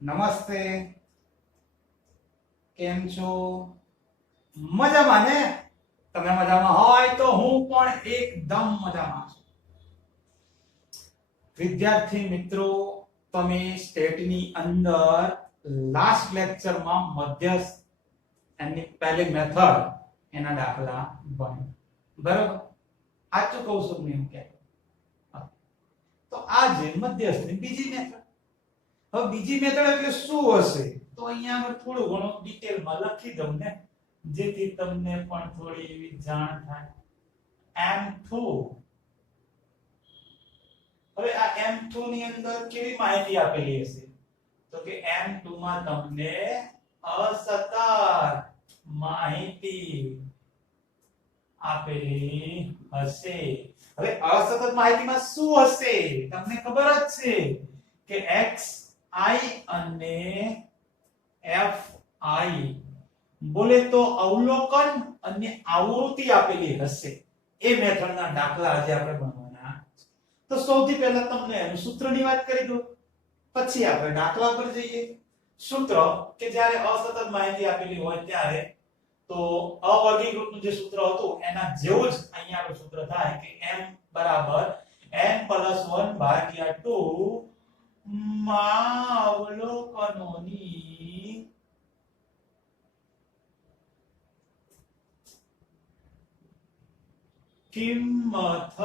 નમસ્તે. કેમ છો? મજામાં ને? તમે મજામાં હોય તો હું પણ એકદમ મજામાં છું. વિદ્યાર્થી મિત્રો, તમે સ્ટેટની અંદર લાસ્ટ લેક્ચરમાં મધ્યસ્થ એની પહેલી મેથડ એના દાખલા ભણ્યા. બરાબર? સાચું કહું છું મેં કે તો આજે મધ્યસ્થની બીજી મેથડ. હવે બીજી મેથડ એટલે શું હશે? તો અહીંયા આગળ થોડું ઘણું ડિટેલમાં લખી દઉં ને, જેથી તમને પણ થોડી એવી જાણ થાય. M2. હવે આ M2 ની અંદર કેવી માહિતી આપેલી હશે? તો કે M2 માં તમને અસતત માહિતી આપેલી હશે. હવે અસતત માહિતીમાં શું હશે? તમને ખબર જ છે કે x I અને fi બોલે તો અવલોકન અને આવૃત્તિ આપેલી હશે. એ મેથડના દાખલા આજે આપણે ભણવાના. તો સૌથી પહેલા તમને એનું સૂત્રની વાત કરી દઉં, પછી આપણે દાખલા પર જઈએ. સૂત્ર કે જ્યારે અસતત માહિતી આપેલી હોય ત્યારે તો અવર્ગીકૃતનું જે સૂત્ર હતું એના જેવું જ અહીંયા આપણું સૂત્ર થાય કે m બરાબર n+1/2 માં અવલોકનોની કિંમત.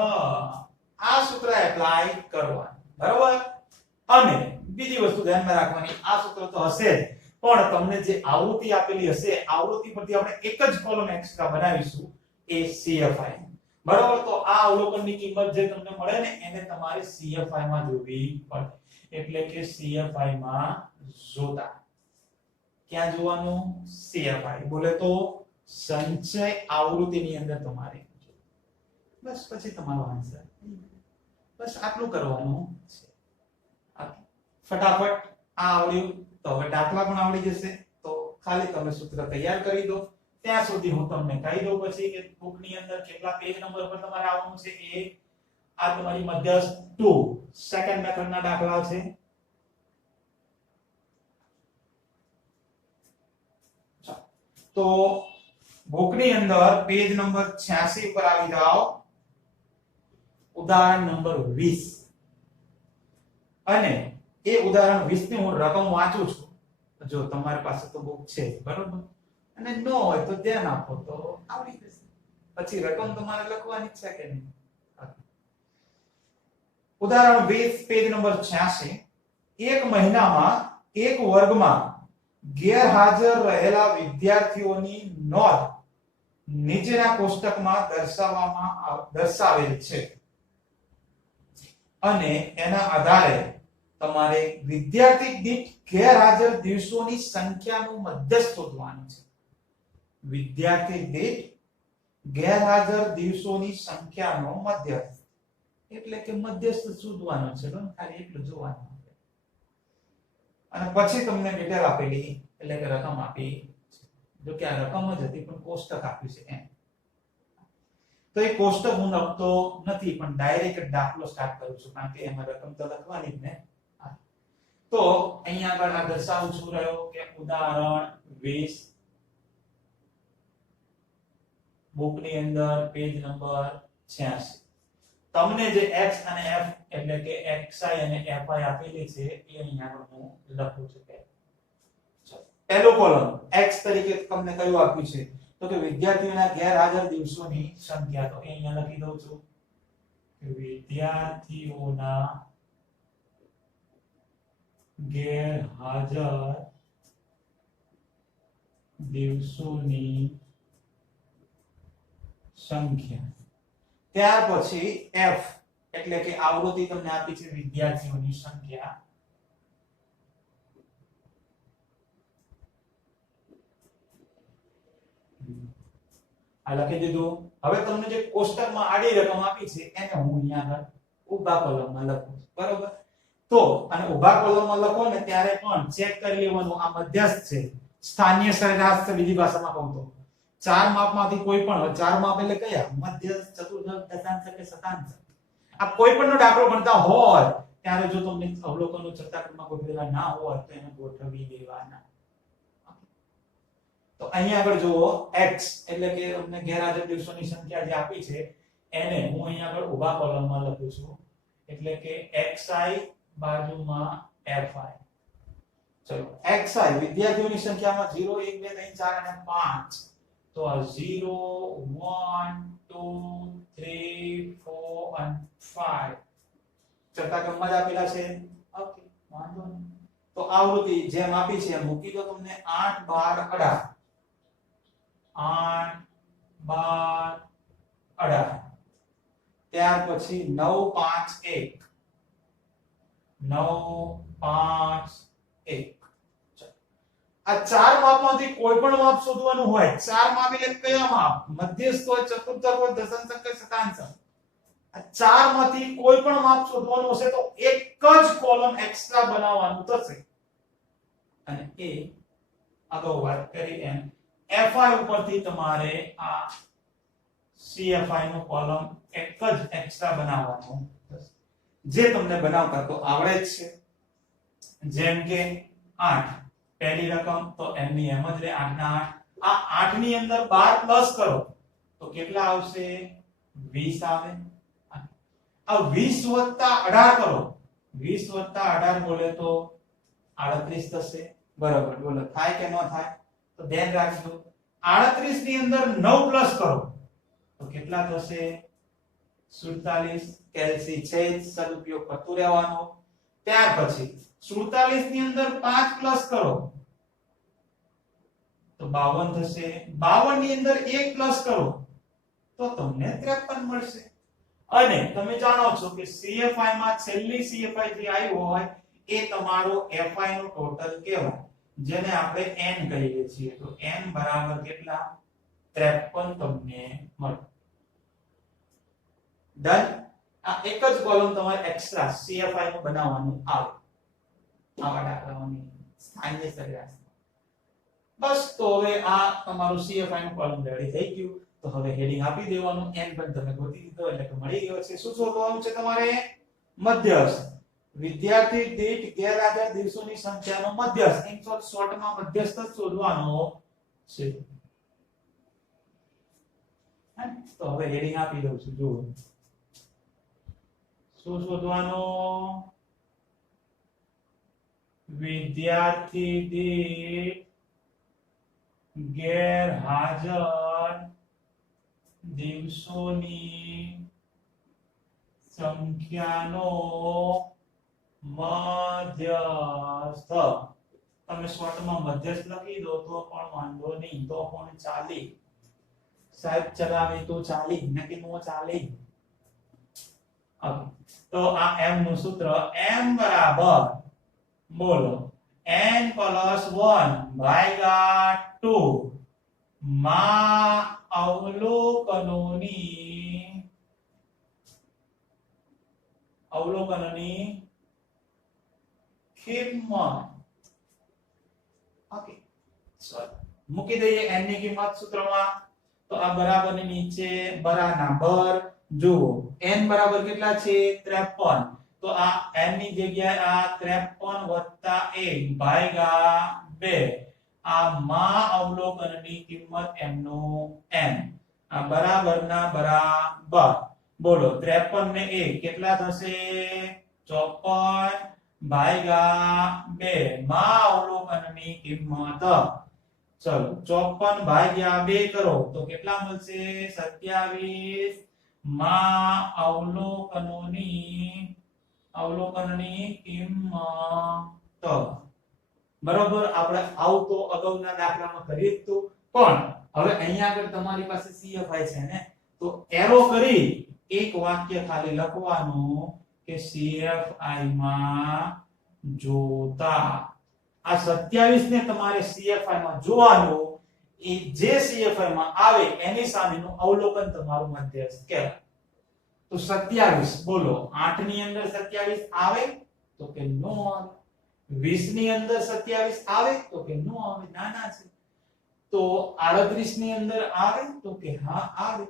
આ સૂત્ર એપ્લાય કરવાનું. બરાબર? અને બીજી વસ્તુ ધ્યાનમાં રાખવાની, આ સૂત્ર તો હશે જ, પણ તમને જે આવૃત્તિ આપેલી હશે આવૃત્તિ પરથી આપણે એક જ કોલમ એક્સ્ટ્રા બનાવીશું, એ CFI. બરાબર? તો આ અવલોકનની કિંમત જે તમને મળે ને એને તમારે CFI માં જોવી પડે. એટલે કે CFI માં જોતા. ક્યાં જોવાનું? CFI બોલે તો સંચય આવૃત્તિની અંદર તમારે. બસ પછી તમારો આન્સર. બસ આટલું કરવાનું છે. ફટાફટ આ આવડ્યું તો હવે દાખલા પણ આવડી જશે. તો ખાલી તમે સૂત્ર તૈયાર કરી દો. ત્યાં સુધી હું તમને કહી દઉં પછી કે બુકની અંદર કેટલા પેજ નંબર પર તમારે આવવાનું છે. એ આ તમારી મધ્યસ્થ 2 સેકન્ડ મેથડના દાખલા છે. તો બુકની અંદર પેજ નંબર 86 પર આવી જાઓ. ઉદાહરણ નંબર 20. અને એ ઉદાહરણ 20 ની હું રકમ વાંચું છું. જો તમારી પાસે તો બુક છે, બરોબર, અને ન હોય તો ધ્યાન આપો તો આવડી જશે. પછી રકમ તમારે લખવાની છે કે નહીં. ઉદાહરણ 20 પેજ નંબર 86. એક મહિનામાં એક વર્ગમાં ગેરહાજર રહેલા વિદ્યાર્થીઓની નોંધ નીચેના કોષ્ટકમાં દર્શાવેલ છે અને એના આધારે તમારે વિદ્યાર્થી દીઠ ગેરહાજર દિવસોની સંખ્યાનું મધ્યસ્થ શોધવાનું છે. વિદ્યાર્થી દીઠ ગેરહાજર દિવસોની સંખ્યાનો મધ્યસ્થ એટલે કે મધ્યસ્થ શોધવાનો છે. ખાલી એટલું જોવાનું. અને પછી તમને ડિટેલ આપેલી એટલે કે રકમ આપી. જો કે આ રકમ જ હતી પણ કોષ્ટક આપ્યું છે એમ. તો એ કોષ્ટક હું લખતો નથી પણ ડાયરેક્ટ દાખલો સ્ટાર્ટ કરું છું, કારણ કે એમાં રકમ તો લખવાની જ ને. તો અહીંયા આગળ આ દર્શાવું છું રહ્યો કે ઉદાહરણ 20 બુકની અંદર પેજ નંબર 86. તમને જે x અને f એટલે કે xi અને fi આપેલી છે એ અહીંયા આગળ હું લખું છું. પહેલો કોલમ x તરીકે તમને કયું આપ્યું છે? તો કે વિદ્યાર્થીઓના ગેરહાજર દિવસોની સંખ્યા. તો અહીંયા લખી દઉં છું કે વિદ્યાર્થીઓના ગેરહાજર દિવસોની સંખ્યા. ત્યાર પછી f એટલે કે આવૃત્તિ તમને આપી છે વિદ્યાર્થીઓની સંખ્યા. આ લખી દીધું. હવે તમને જે કોષ્ટકમાં આડી રકમ આપી છે એને હું અહીંયા આગળ ઊભા કોલમમાં લખું. બરોબર? તો અને ઊભા કોલમમાં લખો ને ત્યારે પણ ચેક કરી લેવાનું આ મધ્યસ્થ છે, સ્થાનીય સરેરાશ છે. બીજી ભાષામાં કહું તો ચાર માપમાંથી કોઈ પણ. ચાર માપ એટલે કયા? મધ્યસ્થ, ચતુર્થક, દશાંશ કે શતાંશ. આ કોઈ પણનો દાખલો ભણતા હોય ત્યારે જો તમને અવલોકનો ચડતા ક્રમમાં ગોઠવેલા ના હોય તો એને ગોઠવી દેવાના. તો અહીંયા આગળ જુઓ x એટલે કે તમને ગેરહાજર દિવસોની સંખ્યા જે આપી છે એને હું અહીંયા આગળ ઊભા કોલમમાં લખું છું એટલે કે xi બાજુમાં fi. ચલો xi વિદ્યાર્થીઓની સંખ્યામાં 0 1 2 3 4 અને 5. તો આ 0 1 2 3 4 અને 5 ચડતા ક્રમમાં જ આપેલા છે. ઓકે વાંધો નહીં. તો આવૃત્તિ જેમ આપી છે એમ મૂકી દો. તમને 8 12 18 8 12 18 ત્યાર પછી 9 5 1 9 5 1. આ ચાર માપમાંથી કોઈ પણ માપ શોધવાનું હોય. ચાર માપ એટલે કયા માપ? મધ્યસ્થ હોય, ચતુર્થક હોય, દશાંશક કે શતાંશક. આ ચાર માંથી કોઈ પણ માપ શોધવાનું હશે તો એક જ કોલમ એક્સ્ટ્રા બનાવવાનું થશે. અને એ અગાઉ વાત કરી એમ fi ઉપરથી તમારે આ cfi નો કોલમ એક જ એક્સ્ટ્રા બનાવવાનો થશે. જે તમને બનાવતા તો આવડે જ છે. જેમ કે 8 પહેલી રકમ તો m ની એમ જ રહે 8 ના 8. આ 8 ની અંદર 12 પ્લસ કરો તો કેટલા આવશે? 20 આવે. આ 20 વત્તા 18 કરો. 20 વત્તા 18 બોલે તો 38 થશે. બરાબર બોલો થાય કે ન થાય? તો ધ્યાન રાખજો. 38 ની અંદર 9 પ્લસ કરો તો કેટલા થશે? 47. કેલ્સી છે સદુપયોગ કરતું રહેવાનો. ત્યાર પછી 47 ની અંદર 5 પ્લસ કરો તો 52 થશે. 52 ની અંદર 1 પ્લસ કરો તો તમને 53 મળશે. અને તમે જાણો છો કે CFI માં છેલ્લી CFI જે આવી હોય એ તમારો FI નો ટોટલ કહેવાય, જેને આપણે n કહીએ છીએ. તો n બરાબર કેટલા? 53 તમને મળે. ડન. આ એક જ કોલમ તમારે એક્સ્ટ્રા CFI નું બનાવવાનું આવે. આવા દાખલાઓની સ્થાનીય સરેરાશ. બસ તો હવે આ તમારું CFI નું કોલમ રેડી થઈ ગયું. તો હવે હેડિંગ આપી દેવાનું. n પણ તમે ગોતી દીધો એટલે કે મળી ગયો છે. શું શોધવાનું છે તમારે? મધ્યસ્થ. વિદ્યાર્થી દીઠ ગેરહાજર દિવસોની સંખ્યાનો મધ્યસ્થ. ઇન શોર્ટમાં મધ્યસ્થ જ શોધવાનો છે. તો હવે હેડિંગ આપી દઉં છું. જુઓ શું શોધવાનું? વિદ્યાર્થી દીઠ ગેરહાજર દિવસોની સંખ્યાનો મધ્યસ્થ. તમે શોર્ટમાં મધ્યસ્થ લખી દો તો પણ વાંધો નહીં, તો પણ ચાલે. સાહેબ ચલાવે તો ચાલે, નકી નો ચાલે. તો આ m નું સૂત્ર m બરાબર બોલો n + 1 ભાગ્યા 2 માં અવલોકનની કિંમત. ઓકે ચલો મૂકી દઈએ n ની કિંમત સૂત્રમાં. તો આ બરાબર ની નીચે બરાબર જુઓ n બરાબર કેટલા છે? 53. તો આ n ની જગ્યાએ આ 53 + 1 ભાગ્યા 2 આ માં અવલોકનની કિંમત m નું n. આ બરાબર ના બરાબર બોલો 53 ને 1 કેટલા થશે? 54 ભાગ્યા 2 માં અવલોકનની કિંમત. ચલો 54 ભાગ્યા 2 કરો તો કેટલા મળશે? 27 માં અવલોકનની કિંમત. બરોબર. આપણે આવું તો અગાઉના દાખલામાં કરીએ જ તો, પણ હવે અહીંયા આગળ તમારી પાસે CFI છે ને, તો એરો કરી એક વાક્ય ખાલી લખવાનું કે CFI માં જોતા. આ 27 ને તમારે CFI માં જોવાનું. એ જે CFI માં આવે એની સામેનું અવલોકન તમારું મધ્યસ્થ કહેવાય. તો 27 બોલો 8 ની અંદર 27 આવે તો કે નો આવે. 20 ની અંદર 27 આવે તો કે નો આવે, નાના છે. તો 38 ની અંદર આવે તો કે હા આવે.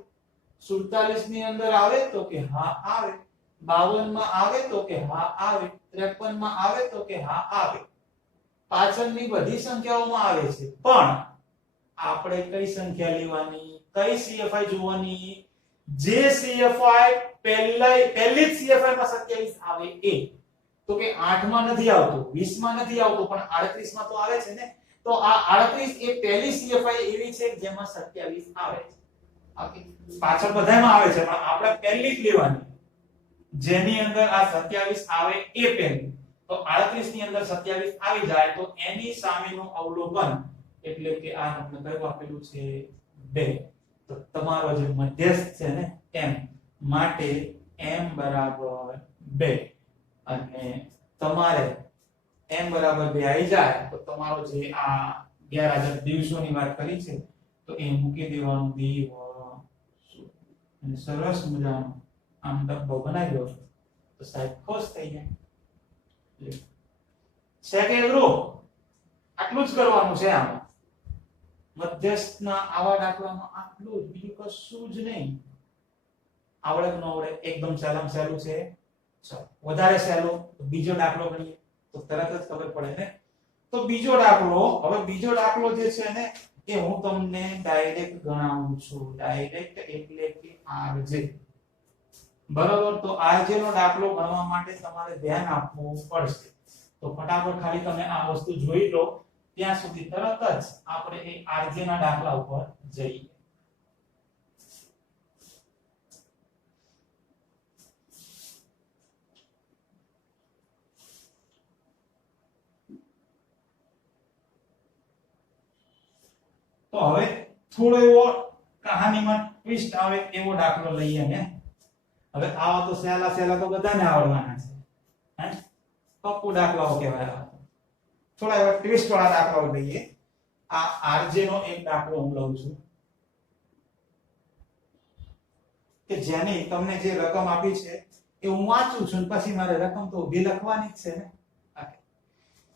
47 ની અંદર આવે તો કે હા આવે. 52 માં આવે તો કે હા આવે, 53 માં આવે તો કે હા આવે. પાછળની બધી સંખ્યાઓમાં આવે છે, પણ આપણે કઈ સંખ્યા લેવાની, કઈ CFI જોવાની? જે CFI પહેલી જ CFI માં 27 આવે એ. તો કે 8 માં નથી આવતો, 20 માં નથી આવતો, પણ 38 માં તો આવે છે ને. તો આ 38 એ પહેલી CFI એવી છે જેમાં 27 આવે છે. ઓકે, પાછળ બધામાં આવે છે, પણ આપણે પહેલી જ લેવાની જેની અંદર આ 27 આવે એ પહેલી. તો 38 ની અંદર 27 આવી જાય તો એની સામેનું અવલોકન એટલે કે આ નંબર કયું આપેલું છે 2. તો તમારો જે મધ્યસ્થ છે ને m માટે m બરાબર 2 અને તમારે m બરાબર 2 આવી જાય તો તમારો જે આ ગેરહાજર દિવસોની વાત કરી છે તો એ મૂકી દેવાનું દિવસો અને સરસ મજાનો આમ ડબ્બો બનાવી દો તો સાહેબ ખુશ થઈ જાય. છે કે એવરું? આટલું જ કરવાનું છે આમાં. મધ્યસ્થના આવા દાખલામાં આટલું જ, બીજું કશું જ નહીં. આવડે કે ન આવડે એકદમ સહેલામાં સહેલું છે. ચાલો વધારે સહેલું બીજો દાખલો ગણીએ તો તરત જ ખબર પડે ને. તો બીજો દાખલો, હવે બીજો દાખલો જે છે ને એ હું તમને ડાયરેક્ટ ગણાવું છું. ડાયરેક્ટ એટલે કે આરજે. બરાબર? તો આરજે નો દાખલો ગણવા માટે તમારે ધ્યાન આપવું પડશે. તો ફટાફટ ખાલી તમે આ વસ્તુ જોઈ લો, ત્યાં સુધી તરત જ આપણે એ આરજે ના દાખલા ઉપર જઈએ. તો હવે થોડો એવો કહાનીમાં ટ્વિસ્ટ આવે એવો દાખલો લઈએ ને. હવે આવા તો સહેલા સહેલા તો બધાને આવડવાના છે, હે? પપ્પુ દાખલાઓ કહેવાય. થોડા એવા ટ્વિસ્ટ વાળા દાખલાઓ લઈએ. આ આરજે નો એક દાખલો હું લઉં છું કે જેની તમને જે રકમ આપી છે એ હું વાંચું છું, પછી મારે રકમ તો ઊભી લખવાની જ છે ને.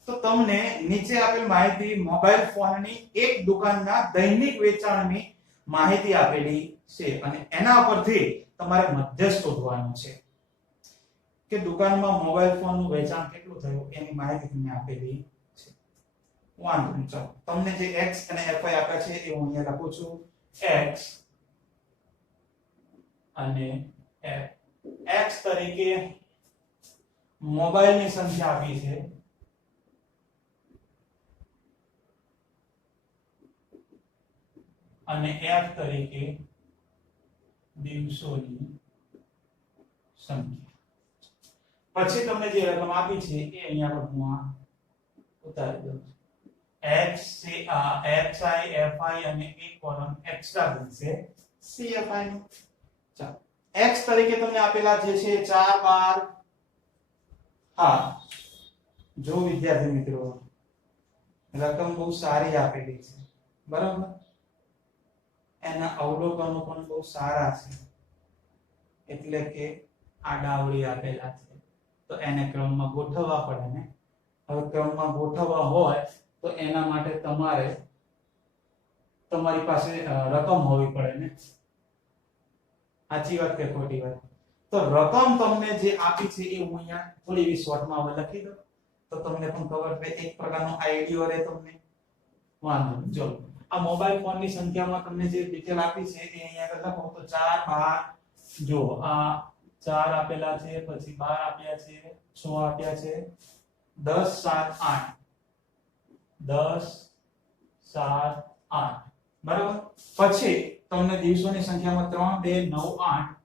તો તમને નીચે આપેલ માહિતી મોબાઈલ ફોનની એક દુકાનના દૈનિક વેચાણની માહિતી આપેલી છે અને એના પરથી તમારે મધ્યસ્થ શોધવાનું છે કે દુકાનમાં મોબાઈલ ફોનનું વેચાણ કેટલું થયું એની માહિતી તમને આપેલી છે. વાંધો નહીં, ચાલો તમને જે x અને fy આપ્યા છે એ હું અહીંયા લખું છું. x અને f. x તરીકે મોબાઈલની સંખ્યા આપી છે અને f તરીકે દિવસોની સંખ્યા. પછી તમને જે રકમ આપી છે એ અહીંયા પર હું આ ઉતારી દઉં છું. x છે આ xi fi અને એક કોલમ એક્સ્ટ્રા બનશે cfi નું. ચાલો x તરીકે તમને આપેલા જે છે 4 12. હા જો વિદ્યાર્થી મિત્રો રકમ બહુ સારી આપેલી છે, બરાબર? એના અવલોકનો પણ બહુ સારા છે, એટલે કે આડાવડી આપેલા છે તો એને ક્રમમાં ગોઠવવા પડે ને. હવે ક્રમમાં ગોઠવવા હોય તો એના માટે તમારી પાસે રકમ હોવી પડે ને. સાચી વાત કે ખોટી વાત? તો રકમ તમને જે આપી છે એ હું અહીંયા થોડી એવી શોર્ટમાં હવે લખી દઉં તો તમને પણ ખબર પડે, એક પ્રકારનો આઈડિયો રહે તમને. વાંધો નહીં, જો આ મોબાઈલ ફોનની સંખ્યામાં તમને જે ડિટેલ આપી છે એ અહીંયા આગળ લખો તો 4 12. જો આ 4 આપેલા છે, પછી 12 આપ્યા છે, 6 આપ્યા છે, 10 7 8. 10 7 8 બરાબર. પછી તમને દિવસોની સંખ્યામાં 3 2 9 8.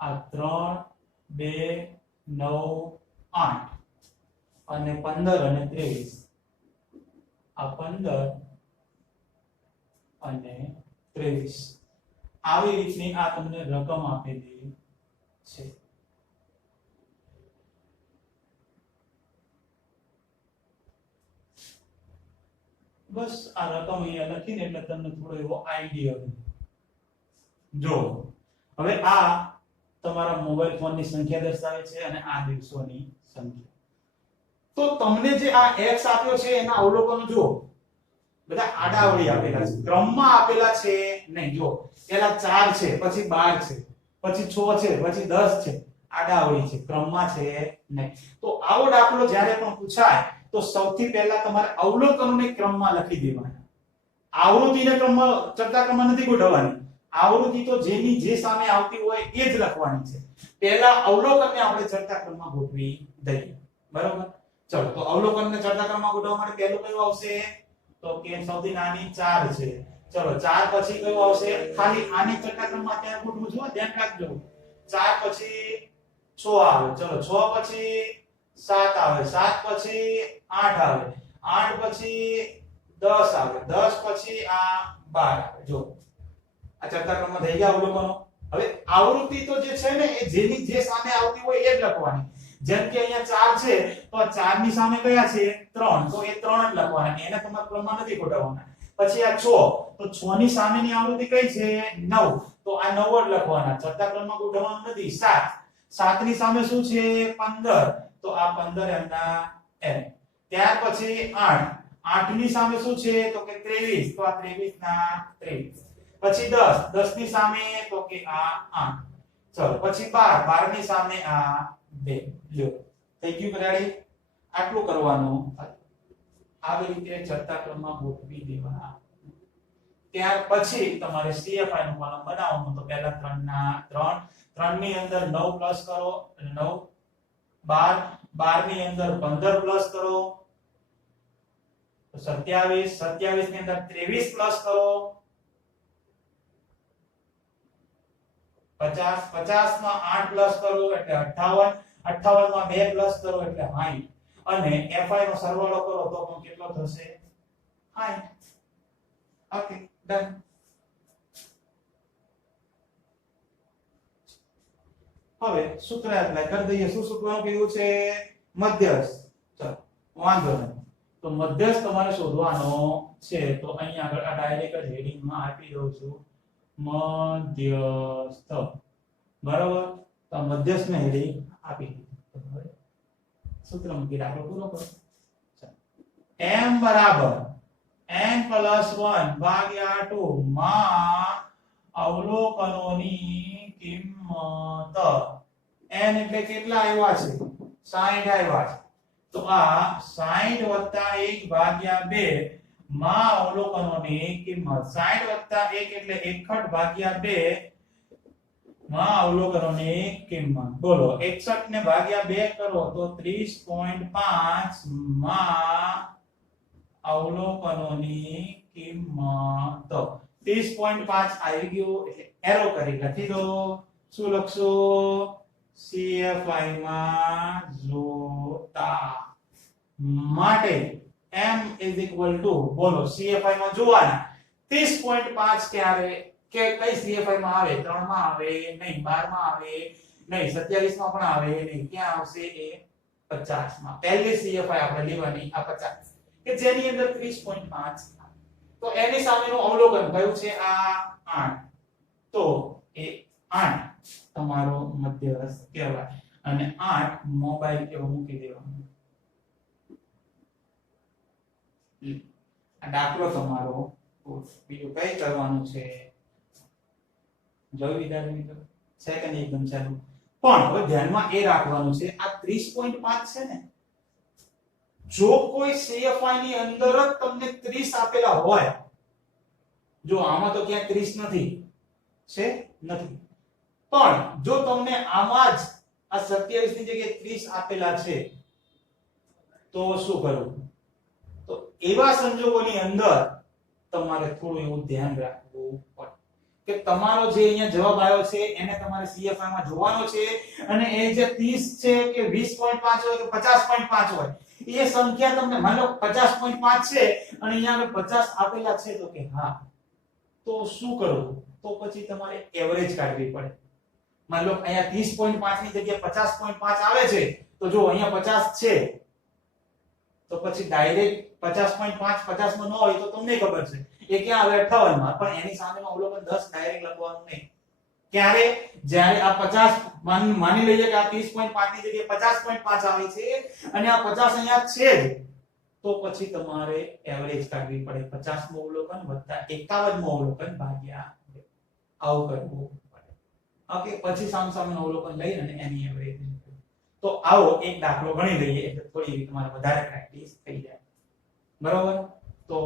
આ 3 2 9 8 અને 15 અને 23. આ 15 અને 23 આવી રીતની આ તમને રકમ આપેલી છે. બસ આ રકમ અહીંયા લખીને એટલે તમને થોડો એવો આઈડિયા રહે. જો હવે આ તમારા મોબાઈલ ફોનની સંખ્યા દર્શાવે છે અને આ દિવસોની સંખ્યા. તો તમને જે આ x આપ્યો છે એના અવલોકનો જુઓ, બધા આડાવડી આપેલા છે, ક્રમમાં આપેલા છે નહીં. જો પેલા 4 છે, પછી 12 છે, પછી 6 છે, પછી 10 છે. આડાવડી છે, ક્રમમાં છે નહીં. તો આવો દાખલો જ્યારે પણ પૂછાય તો સૌથી પહેલા તમારે અવલોકનોને ક્રમમાં લખી દેવાના. આવૃત્તિને ક્રમમાં ચડતા ક્રમમાં નથી ગોઠવવાની. આવૃત્તિ તો જેની જે સામે આવતી હોય એ જ લખવાની છે. પહેલા અવલોકનને આપણે ચડતા ક્રમમાં ગોઠવી દઈએ. બરોબર? ચલો તો અવલોકનને ચડતા ક્રમમાં ગોઠવવા માટે પહેલું કયું આવશે? તો કે સૌથી નાની 4 છે. ચલો 4 પછી કયું આવશે? ખાલી આને ચડતા ક્રમમાં ત્યાં ગોઠવું છું, ધ્યાન રાખજો. 4 પછી 6 આવે. ચલો 6 પછી 7 આવે. 7 પછી 8 આવે. 8 પછી 10 આવે. 10 પછી આ 12 આવે. જો આ ચડતા ક્રમમાં થઈ ગયા અવલોકનો. હવે આવૃત્તિ તો જે છે ને એ જેની જે સામે આવતી હોય એ જ લખવાની. જેમ કે અહીંયા 4 છે તો આ 4 ની સામે કયા છે? 3. તો એ 3 જ લખવાના. એને તમારે ક્રમમાં નથી ગોઠવવાના. પછી આ 6 તો 6 ની સામેની આવૃત્તિ કઈ છે? 9. તો આ 9 જ લખવાના. ચડતા ક્રમમાં ગોઠવવાનું નથી. 7. 7 ની સામે શું છે? 15. તો આ 15 એમના એમ. ત્યાર પછી 8. 8 ની સામે શું છે? તો કે 23. તો આ 23 ના 23. પછી 10. 10 ની સામે તો કે આ 8. ચલો પછી 12. 12 ની સામે આ 2. લ્યો થઈ ગયું બરાડી. આટલું કરવાનું. આવી રીતે ચડતા ક્રમમાં ગોઠવી દેવાના. ત્યાર પછી તમારે CFI નું કોલમ બનાવવાનું. તો પહેલા 3 ના 3. 3 ની અંદર 9 પ્લસ કરો એટલે 9. 12. 12 ની અંદર 15 પ્લસ કરો તો 27. 27 ની અંદર 23 પ્લસ કરો 50. 50 માં 8 પ્લસ કરો એટલે 58. 58 માં 2 પ્લસ કરો એટલે 60. અને FI નો સરવાળો કરો તો પણ કેટલો થશે? 60. Okay done. હવે સૂત્ર એપ્લાય કરી દઈએ. શું સૂત્રનું કીધું છે? મધ્યસ્થ. ચલો વાંધો નહીં. તો મધ્યસ્થ તમારે શોધવાનો છે. તો અહીંયા આગળ આ ડાયરેક્ટ જ હેડિંગમાં આપી દઉં છું મધ્યસ્થ. બરાબર? તો મધ્યસ્થને હેડિંગ આપી દીધું. સૂત્ર મૂકી દાખલો પૂરો કરો. m બરાબર n + 1 ભાગ્યા 2 માં અવલોકનોની કિંમત. n એટલે કેટલા આવ્યા છે? 60 આવ્યા છે. તો આ 60 + 1 ભાગ્યા 2 માં અવલોકનોની કિંમત. 60 + 1 એટલે 61/2 માં અવલોકનોની કિંમત. બોલો 61 ને ભાગ્યા 2 કરો તો 30.5 માં અવલોકનોની કિંમત. 30.5 આવી ગયું એટલે એરો કરી લખી દો. શું લખશો? CFI માં જોતા માટે m = બોલો CFI માં જોવાના 30.5 ક્યારે કે કઈ CFI માં આવે? 3 માં આવે નહીં, 12 માં આવે નહીં, 27 માં પણ આવે નહીં. ક્યાં આવશે? એ 50 માં. પહેલી CFI આપણે લેવાની આ 50 કે જેની અંદર 30.5. તો એની સામેનું અવલોકન કયું છે? આ 8. તો એ 8 તમારો મધ્યસ્થ કહેવાય. અને 8 મોબાઈલ કેવો મૂકી દેવાનો. આ દાખલો તમારો બીજું કઈ કરવાનું છે? જોઈ વિદ્યાર્થી મિત્રો છે કે નહીં? એકદમ સારું. પણ હવે ધ્યાનમાં એ રાખવાનું છે આ 30.5 છે ને, જો કોઈ CFI ની અંદર જ તમને 30 આપેલા હોય, જો આમાં તો ક્યાં 30 નથી છે, નથી, પણ જો તમને આમાં જ આ 27 ની જગ્યાએ 30 આપેલા છે તો શું કરવું? તો એવા સંજોગોની અંદર તમારે થોડું એવું ધ્યાન રાખવું પડે કે તમારો જે અહીંયા જવાબ આવ્યો છે એને તમારે CFI માં જોવાનો છે. અને એ જે 30 છે કે 20.5 હોય કે 50.5 હોય, એ સંખ્યા તમને માની લો 50.5 છે અને અહીંયા આગળ 50 આપેલા છે તો કે હા, તો શું કરવું? તો પછી તમારે એવરેજ કાઢવી પડે. માની લો અહીંયા 30.5 ની જગ્યાએ 50.5 આવે છે, તો જો અહીંયા 50 છે તો પછી ડાયરેક્ટ 50.5 50 માં ન હોય તો તમને ખબર છે એ ક્યાં આવે? 58 માં. પણ એની સામેનું અવલોકન 10 ડાયરેક્ટ લખવાનું નહીં. ક્યારે? જ્યારે આ 50 માની લઈએ કે આ 30.5 ની જગ્યાએ 50.5 આવે છે અને આ 50 અહીંયા છે જ, તો પછી તમારે એવરેજ કાઢવી પડે. 50 મો અવલોકન વત્તા 51 મો અવલોકન ભાગ્યા 2. આવું કરવું પડે. ઓકે, પછી સામસામેનું અવલોકન લઈ અને એની એવરેજ. તો આવો એક દાખલો ગણી લઈએ એટલે થોડી તમારે વધારે પ્રેક્ટિસ થઈ જાય. બરોબર? તો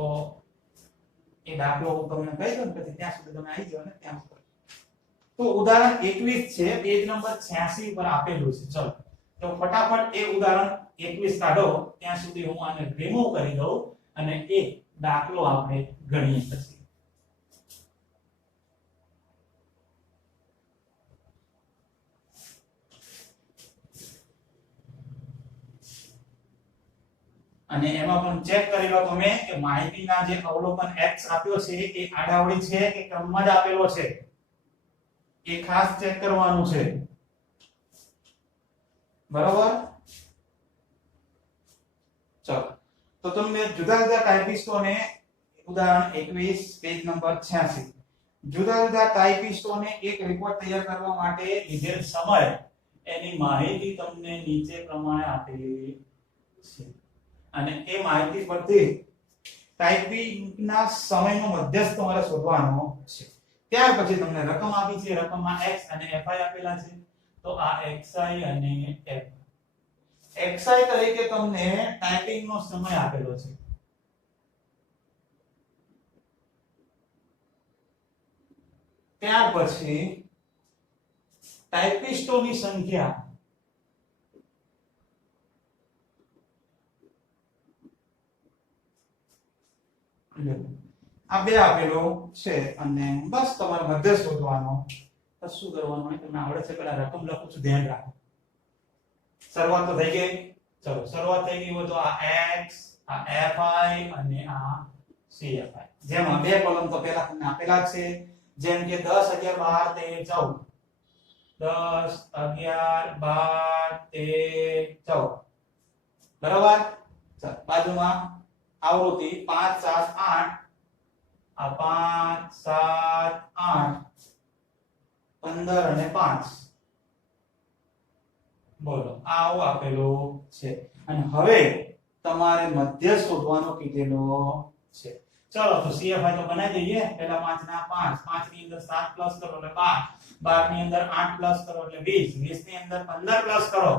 એ દાખલો હું તમને કહી દઉં પછી ત્યાં સુધી તમે આવી જાવ ને ત્યાં સુધી. તો ઉદાહરણ 21 છે, પેજ નંબર 86 પર આપેલું છે. ચલો તો ફટાફટ એ ઉદાહરણ 21 કાઢો, ત્યાં સુધી હું આને રિમૂવ કરી દઉં અને એક દાખલો આપણે ગણીએ પછી. અને એમાં પણ ચેક કરી લો તમે કે માહિતીના જે અવલોકન x આપ્યો છે એ આડાવડી છે કે ક્રમમાં જ આપેલો છે, એ ખાસ ચેક કરવાનું છે. બરોબર? ચલો તો તમને જુદા જુદા ટાઇપિસ્ટોને ઉદાહરણ 21 પેજ નંબર 86 જુદા જુદા ટાઇપિસ્ટોને એક રિપોર્ટ તૈયાર કરવા માટે લીધેલ સમય એની માહિતી તમને નીચે પ્રમાણે આપેલી છે. અને એ માહિતી પરથી ટાઈપિંગના સમયનો મધ્યસ્થ તમારે શોધવાનો છે. ત્યાર પછી તમને રકમ આપી છે, રકમમાં x અને fi આપેલા છે. તો આ xi અને fi. xi તરીકે તમને ટાઈપિંગનો સમય આપેલો છે. ત્યાર પછી ટાઇપિસ્ટોની સંખ્યા આ બે આપેલો છે અને બસ તમારે મધ્ય શોધવાનો. શું કરવાનું હોય તમને આવડે છે? પેલા રકમ લખું છું, ધ્યાન રાખો. શરૂઆત તો થઈ ગઈ. ચલો શરૂઆત થઈ ગઈ હોય તો આ x, આ fi અને આ cfi. જેમાં બે કોલમ તો પહેલા તમને આપેલા છે, જેમ કે 10 11 12 13 14 10 11 12 13 14. બરાબર? ચાલ બાજુમાં આવૃત્તિ 5 7 8 આ 5 7 8 15 અને 5. બોલો આવું આપેલું છે. અને હવે તમારે મધ્ય શોધવાનો કીધેલો છે. ચલો તો CFI તો બનાવી દઈએ. પહેલા 5 ના 5, 5 ની અંદર 7 પ્લસ કરો એટલે 12, 12 ની અંદર 8 પ્લસ કરો એટલે 20, 20 ની અંદર 15 પ્લસ કરો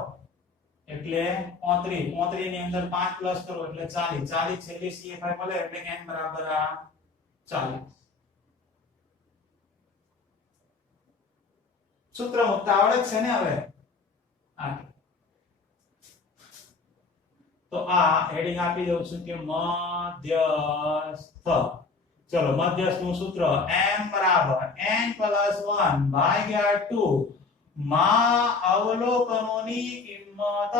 એટલે 35, 35 ની અંદર 5 પ્લસ કરો એટલે 40, 40 છેલ્લી CFI મળે એટલે n બરાબર આ 40. સૂત્ર મુકતા આવડે છે ને હવે? તો આ હેડિંગ આપી દઉં છું કે મધ્યસ્થ. ચલો મધ્યસ્થ નું સૂત્ર m બરાબર n + 1 ભાગ્યા 2 માં અવલોકનોની કિંમત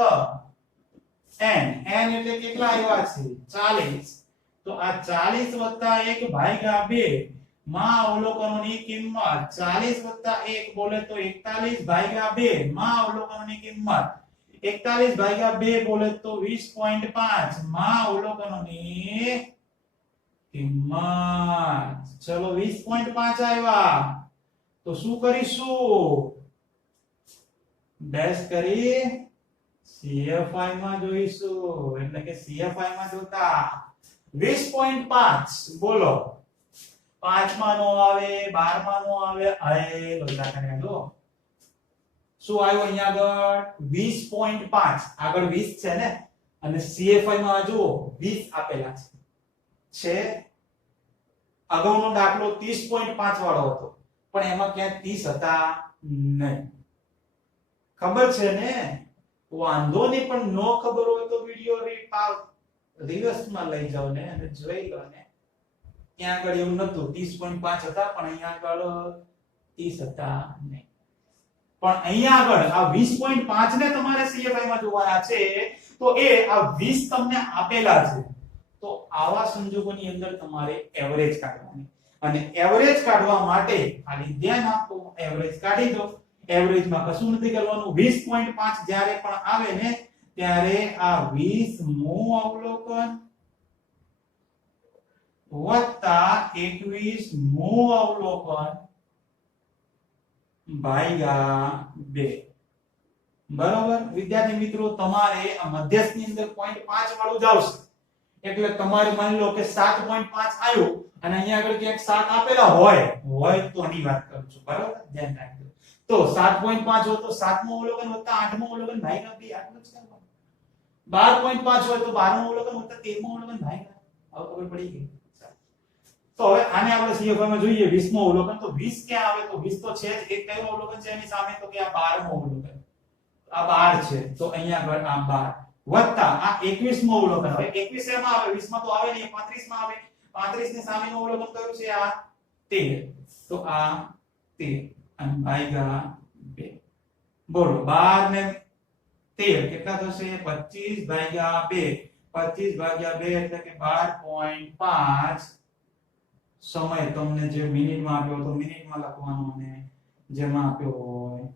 n. n એટલે કેટલા આવ્યા છે? 40. તો આ 40 + 1 ભાગ્યા 2 માં અવલોકનોની કિંમત 40 + 1 બોલે તો 41 ભાગ્યા 2 માં અવલોકનોની કિંમત 41 ભાગ્યા 2 બોલે તો 20.5 માં અવલોકનોની કિંમત. ચલો 20.5 આવ્યા તો શું કરીશું? ડેશ કરી CFI માં જોઈશું. એટલે કે CFI માં જોતા 20.5 બોલો. 5 માં નો આવે, 12 માં નો આવે. અરે લોચા કર્યા જો. શું આવ્યું અહીંયા આગળ? 20.5. આગળ 20 છે ને, અને CFI માં જુઓ 20 આપેલા છે. અગાઉનો દાખલો 30.5 વાળો હતો, પણ એમાં ક્યાં 30 હતા નહીં. ખબર છે ને? વાંધો નહીં, પણ નો ખબર હોય તો વિડિયો રિવર્સમાં લઈ જાઓ ને અને જોઈ લો ને. ત્યાં આગળ એવું નતું, 30.5 હતા પણ અહીંયા આગળ 30 હતા નહીં. પણ અહીંયા આગળ આ 20.5 ને તમારે CFI માં જોવાના છે, તો એ આ 20 તમને આપેલા છે. તો આવા સંજોગોની અંદર તમારે એવરેજ કાઢવાની, અને એવરેજ કાઢવા માટે ખાલી ધ્યાન આપો, એવરેજ કાઢી દો. એવરેજમાં કશું નથી કરવાનું. 20.5 જ્યારે પણ આવે ને ત્યારે આ 20 મુ અવલોકન વત્તા 21 મુ અવલોકન ભાગ્યા 2. બરોબર વિદ્યાર્થી મિત્રો? તમારે આ મધ્યસ્થની અંદર 0.5 વાળું જ આવશે. એટલે તમારે માની લો કે 7.5 આવ્યું અને અહીંયા આગળ ક્યાંક 7 આપેલા હોય તો આની વાત કરું છું. બરાબર? ધ્યાન રાખજો. તો 7.5 હોય તો 7મું અવલોકન વત્તા 8મું અવલોકન ભાગ્યા 2 આટલું જ કરવાનું. 12.5 હોય તો 12મું અવલોકન વત્તા 13મું અવલોકન ભાગ્યા. હવે ખબર પડી ગઈ. તો હવે આને આપણે CFA માં જોઈએ 20મું અવલોકન. તો 20 ક્યાં આવે? તો 20 તો છે જ. એક કયું અવલોકન છે એની સામે? તો કે આ 12મું અવલોકન. આ 12 છે તો અહીંયા આગળ આ 12 વત્તા આ 21મું અવલોકન. હવે 21 એમાં આવે? 20 માં તો આવે નહીં, 35 માં આવે. 35 ની સામેનું અવલોકન કયું છે? આ 13. તો આ 13 અને ભાગ્યા 2. બોલો 12 ને 13 કેટલા થશે? 25 ભાગ્યા 2. 25 ભાગ્યા 2 એટલે કે 12.5. સમય તમને જે મિનિટમાં આપ્યો તો મિનિટમાં લખવાનો અને જેમાં આપ્યો હોય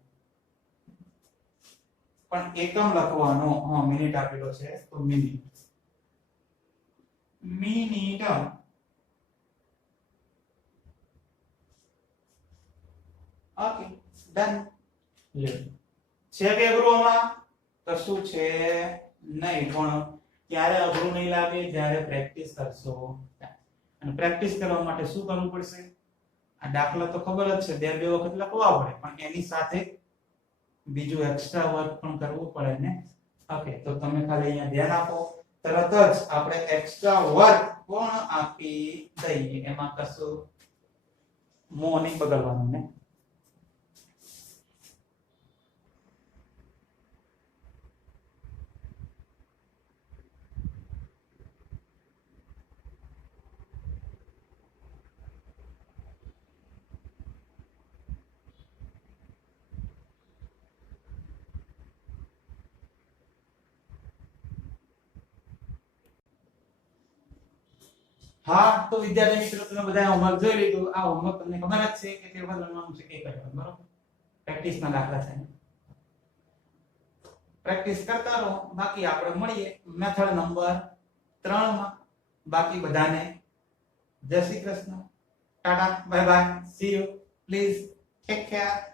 પણ એકમ લખવાનો. હા મિનિટ આપેલો છે તો મિનિટ. Okay done. છે કે અઘરું આમાં? કશું છે નહીં, પણ ક્યારે અઘરું નહીં લાગે? જ્યારે પ્રેક્ટિસ કરશો. અને પ્રેક્ટિસ કરવા માટે શું કરવું પડશે? આ દાખલા તો ખબર જ છે, બે વખત લખવા પડે, પણ એની સાથે બીજું એક્સ્ટ્રા વર્ક પણ કરવું પડે ને. ઓકે તો તમે ખાલી અહીંયા ધ્યાન આપો, તરત જ આપણે એક્સ્ટ્રા વર્ક પણ આપી દઈએ. એમાં કશું મોં નહીં બગાડવાનું ને. હા તો વિદ્યાર્થી મિત્રો તમે બધા હોમવર્ક જોઈ લીધું. આ હોમવર્ક તમને ખબર જ છે કે કેવું ગણવાનું છે, કે કરવાનું, બરોબર? પ્રેક્ટિસના દાખલા છે. પ્રેક્ટિસ કરતા રહો. બાકી આપણે મળીએ મેથડ નંબર 3 માં. બાકી બધાને જય Shri Krishna, Tata, bye bye, C you, please take care.